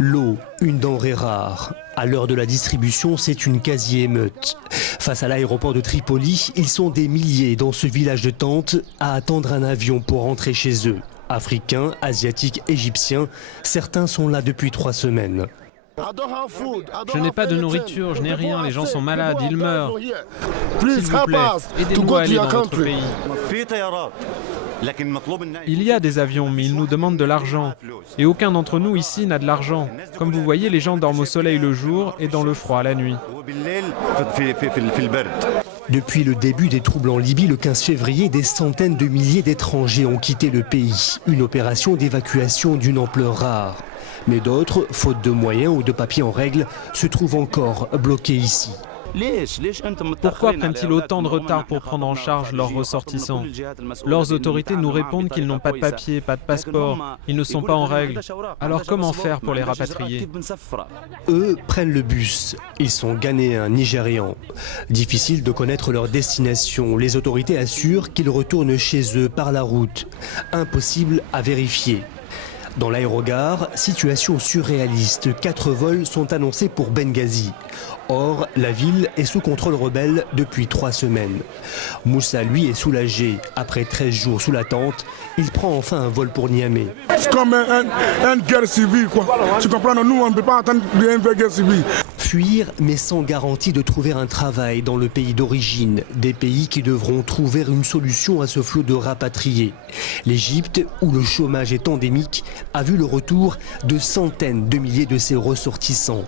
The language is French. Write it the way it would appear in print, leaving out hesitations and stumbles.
L'eau, une denrée rare. À l'heure de la distribution, c'est une quasi-émeute. Face à l'aéroport de Tripoli, ils sont des milliers dans ce village de tentes à attendre un avion pour rentrer chez eux. Africains, asiatiques, égyptiens, certains sont là depuis 3 semaines. Je n'ai pas de nourriture, je n'ai rien, les gens sont malades, ils meurent. S'il vous plaît, aidez-nous à aller dans votre pays. Il y a des avions, mais ils nous demandent de l'argent. Et aucun d'entre nous ici n'a de l'argent. Comme vous voyez, les gens dorment au soleil le jour et dans le froid la nuit. Depuis le début des troubles en Libye, le 15 février, des centaines de milliers d'étrangers ont quitté le pays. Une opération d'évacuation d'une ampleur rare. Mais d'autres, faute de moyens ou de papiers en règle, se trouvent encore bloqués ici. Pourquoi prennent-ils autant de retard pour prendre en charge leurs ressortissants? Leurs autorités nous répondent qu'ils n'ont pas de papier, pas de passeport, ils ne sont pas en règle. Alors comment faire pour les rapatrier? Eux prennent le bus. Ils sont ghanéens, nigérians. Difficile de connaître leur destination. Les autorités assurent qu'ils retournent chez eux par la route. Impossible à vérifier. Dans l'aérogare, situation surréaliste. 4 vols sont annoncés pour Benghazi. Or, la ville est sous contrôle rebelle depuis 3 semaines. Moussa, lui, est soulagé. Après 13 jours sous la tente, il prend enfin un vol pour Niamey. C'est comme une guerre civile, quoi. Tu comprends, nous, on ne peut pas attendre une guerre civile. Fuir, mais sans garantie de trouver un travail dans le pays d'origine. Des pays qui devront trouver une solution à ce flot de rapatriés. L'Égypte, où le chômage est endémique, a vu le retour de centaines de milliers de ses ressortissants.